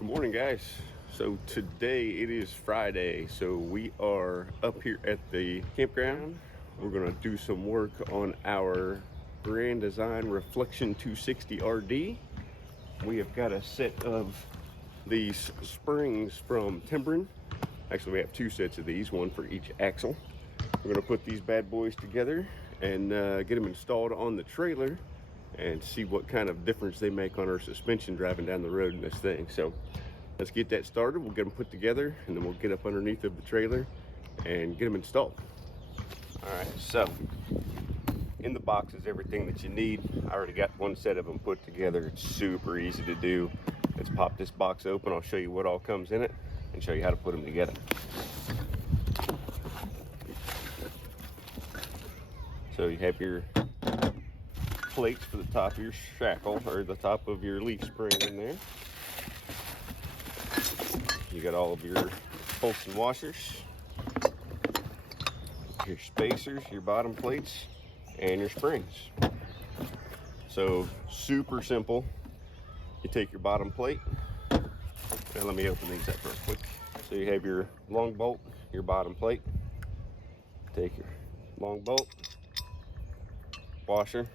Good morning, guys. So today it is Friday, so we are up here at the campground. We're gonna do some work on our Grand Design Reflection 260 RD. We have got a set of these springs from Timbren. Actually, we have two sets of these, one for each axle. We're gonna put these bad boys together and get them installed on the trailer and see what kind of difference they make on our suspension driving down the road in this thing. So let's get that started. We'll get them put together and then we'll get up underneath of the trailer and get them installed. All right, so in the box is everything that you need. I already got one set of them put together. It's super easy to do. Let's pop this box open. I'll show you what all comes in it and show you how to put them together. So you have your plates for the top of your shackle or the top of your leaf spring in there. You got all of your bolts and washers, your spacers, your bottom plates, and your springs. So super simple. You take your bottom plate, and let me open these up real quick. So you have your long bolt, your bottom plate. Take your long bolt, washer,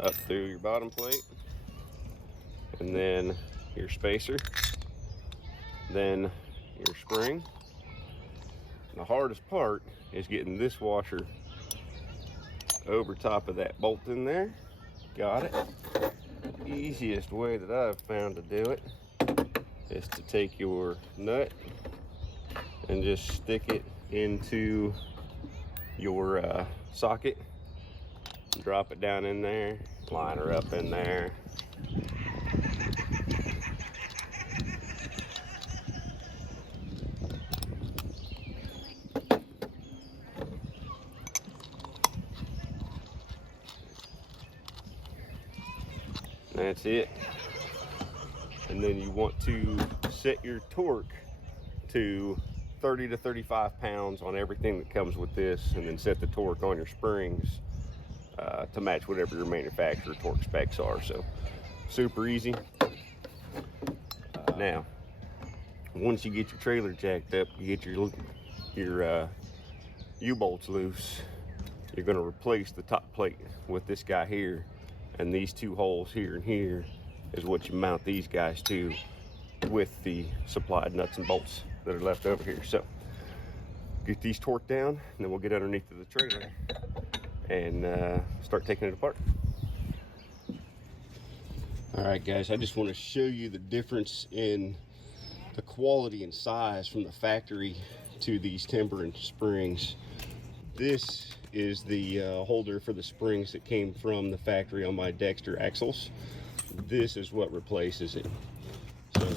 up through your bottom plate, and then your spacer, then your spring. The hardest part is getting this washer over top of that bolt in there. Got it? The easiest way that I've found to do it is to take your nut and just stick it into your socket, drop it down in there, line her up in there. That's it. And then you want to set your torque to 30 to 35 pounds on everything that comes with this, and then set the torque on your springs to match whatever your manufacturer torque specs are. So super easy. Now, once you get your trailer jacked up, you get your U-bolts loose, you're going to replace the top plate with this guy here, and these two holes here and here is what you mount these guys to with the supplied nuts and bolts that are left over here. So get these torqued down, and then we'll get underneath of the trailer and start taking it apart. All right, guys, I just want to show you the difference in the quality and size from the factory to these Timbren springs. This is the holder for the springs that came from the factory on my Dexter axles. This is what replaces it. So,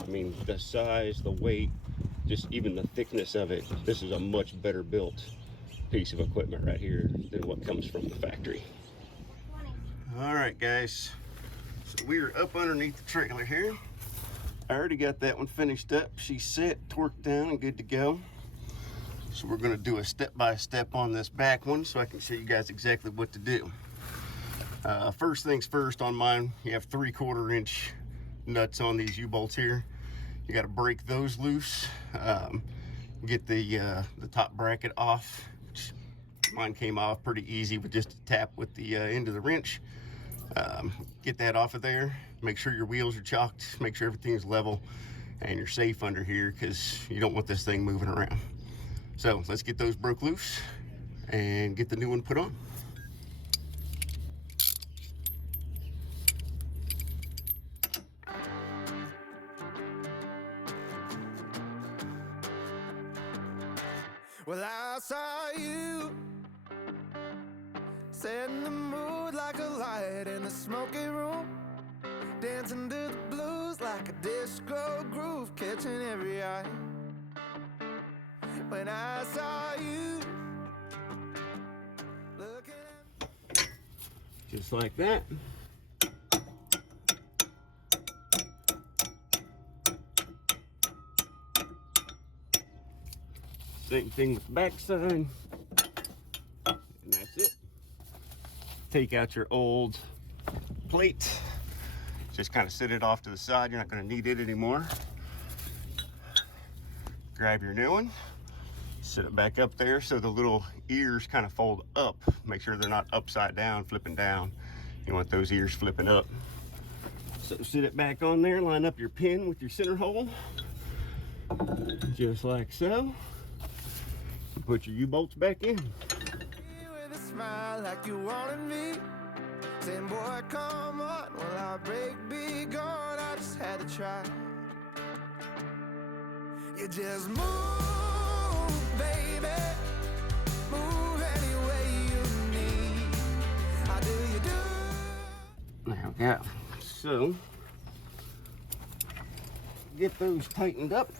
I mean, the size, the weight, just even the thickness of it, this is a much better built piece of equipment right here than what comes from the factory. All right, guys, so we are up underneath the trailer here. I already got that one finished up. She's set, torqued down, and good to go. So we're gonna do a step-by-step on this back one so I can show you guys exactly what to do. First things first, on mine, you have 3/4 inch nuts on these U-bolts here. You gotta break those loose. Get the top bracket off. Mine came off pretty easy with just a tap with the end of the wrench. Get that off of there. Make sure your wheels are chalked. Make sure everything's level and you're safe under here, because you don't want this thing moving around. So let's get those broke loose and get the new one put on. Well, I saw you setting the mood like a light in the smoky room, dancing to the blues like a disco groove, catching every eye. When I saw you looking at... Just like that. Same thing with the backside. And that's it. Take out your old plate, Just kind of sit it off to the side. You're not going to need it anymore. Grab your new one, sit it back up there so the little ears kind of fold up. Make sure they're not upside down, flipping down. You want those ears flipping up. So sit it back on there, line up your pin with your center hole, just like so. Put your U-bolts back in. With a smile like you wanted me. Saying, boy, come on, will our break be gone? I just had to try. You just move, baby. Move any way you need. How do you do? There we go. So, get those tightened up.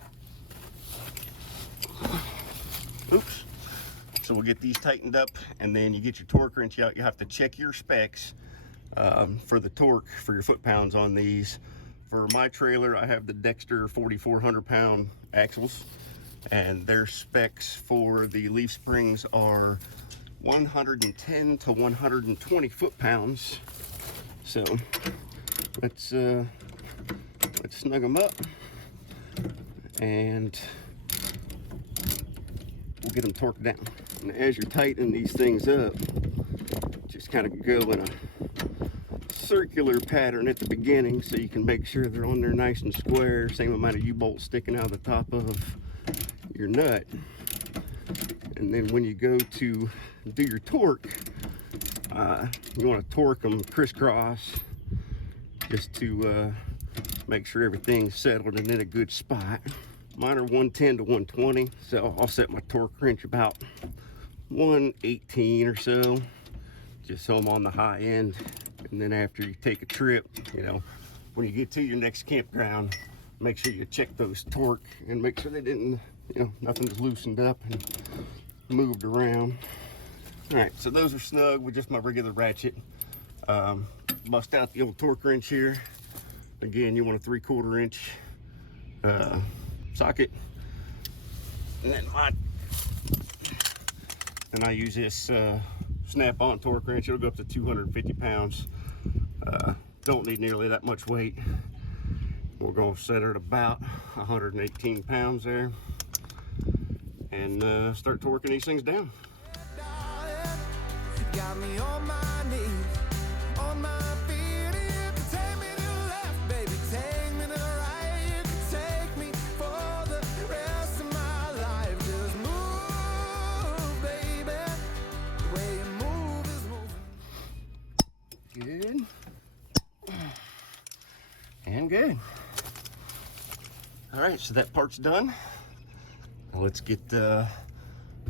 Oops. So we'll get these tightened up, and then you get your torque wrench out. You have to check your specs for the torque for your foot-pounds on these. For my trailer, I have the Dexter 4,400 pound axles, and their specs for the leaf springs are 110 to 120 foot-pounds. So let's snug them up, and we'll get them torqued down. And as you're tightening these things up, just kind of go in a circular pattern at the beginning so you can make sure they're on there nice and square. Same amount of U-bolts sticking out of the top of your nut. And then when you go to do your torque, you want to torque them crisscross just to make sure everything's settled and in a good spot. Mine are 110 to 120, so I'll set my torque wrench about 118 or so, just so I'm on the high end. And then after you take a trip, you know, when you get to your next campground, make sure you check those torque and make sure they didn't, you know, nothing's loosened up and moved around. All right, so those are snug with just my regular ratchet. Bust out the old torque wrench here. Again, you want a 3/4 inch socket. And then I use this snap-on torque wrench. It'll go up to 250 pounds. Don't need nearly that much weight. We're going to set her at about 118 pounds there, and start torquing these things down. Got me on my knees, on my feet. You can take me to the left, baby. Take me to the right. You can take me for the rest of my life. Just move, baby. The way you move is moving. Good. And good. All right, so that part's done. Now let's get the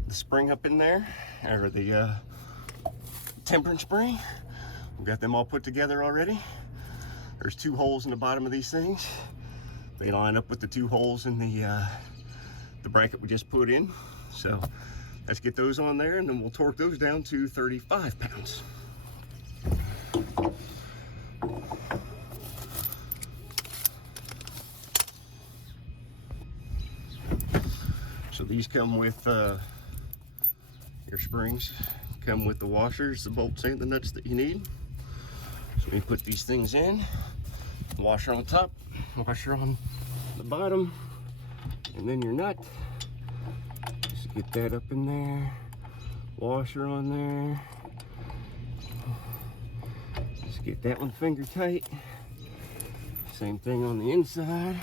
spring up in there, or the Timbren spring. We've got them all put together already. There's 2 holes in the bottom of these things. They line up with the 2 holes in the bracket we just put in. So let's get those on there, and then we'll torque those down to 35 pounds. So these come with your springs, come with the washers, the bolts, and the nuts that you need. So we put these things in, washer on top, washer on the bottom, and then your nut. Just get that up in there, washer on there. Just get that one finger tight. Same thing on the inside.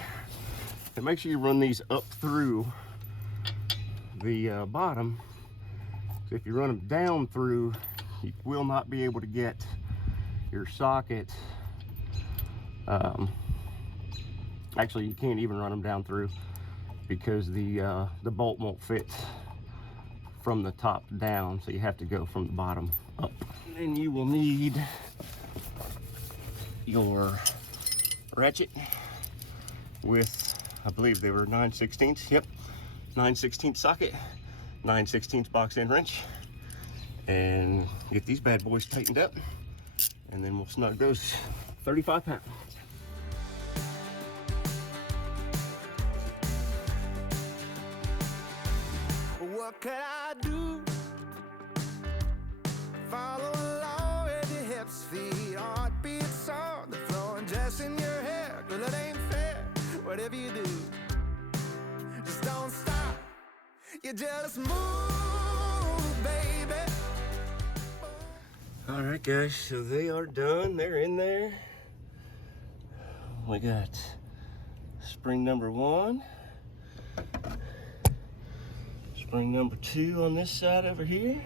And make sure you run these up through the bottom. So if you run them down through, you will not be able to get your socket. Actually, you can't even run them down through because the bolt won't fit from the top down, so you have to go from the bottom up. And then you will need your ratchet with, I believe they were 9/16. Yep, 9/16 socket, 9/16 box end wrench, and get these bad boys tightened up, and then we'll snug those 35 pounds. What could I do? Follow along with your hips, feet, heartbeats on the floor, and just in whatever you do, just don't stop. You just move, baby. All right, guys, so they are done. They're in there. We got spring number 1, spring number 2 on this side over here.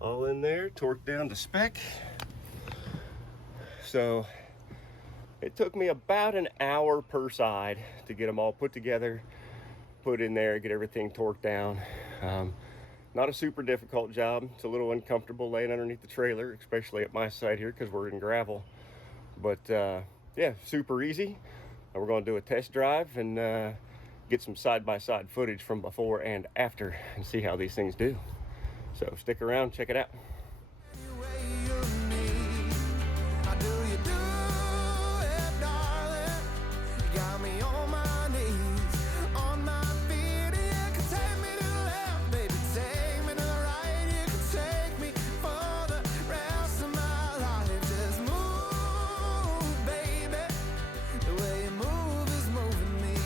All in there, torqued down to spec. So it took me about an hour per side to get them all put together, put in there, get everything torqued down. Not a super difficult job. It's a little uncomfortable laying underneath the trailer, especially at my side here because we're in gravel. But yeah, super easy. We're going to do a test drive and get some side-by-side footage from before and after and see how these things do. So stick around, check it out. Any way you need, how do you do it, darling? You got me on my knees, on my feet. You can take me to the left, baby, take me to the right. You can take me for the rest of my life. Just move, baby. The way you move is moving me.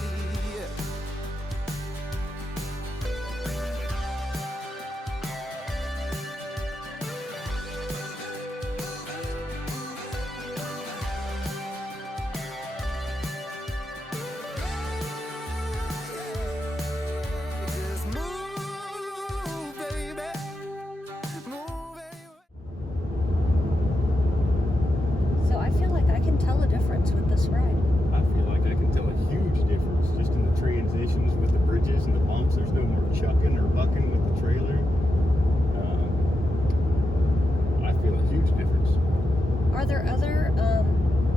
Just move, baby. Move anyway. So I feel like I can tell a difference with this ride. I feel like I can tell a huge difference just in the transitions with the bridges and the bumps. There's no more chucking or bucking with the trailer. I feel a huge difference. Are there other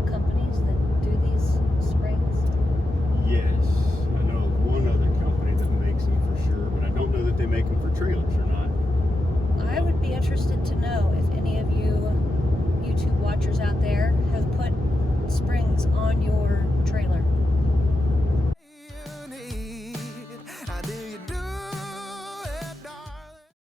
companies that do these springs? Yes, I know of one other company that makes them for sure, but I don't know that they make them for trailers or not. I would be interested to know if any of you YouTube watchers out there have put springs on your trailer.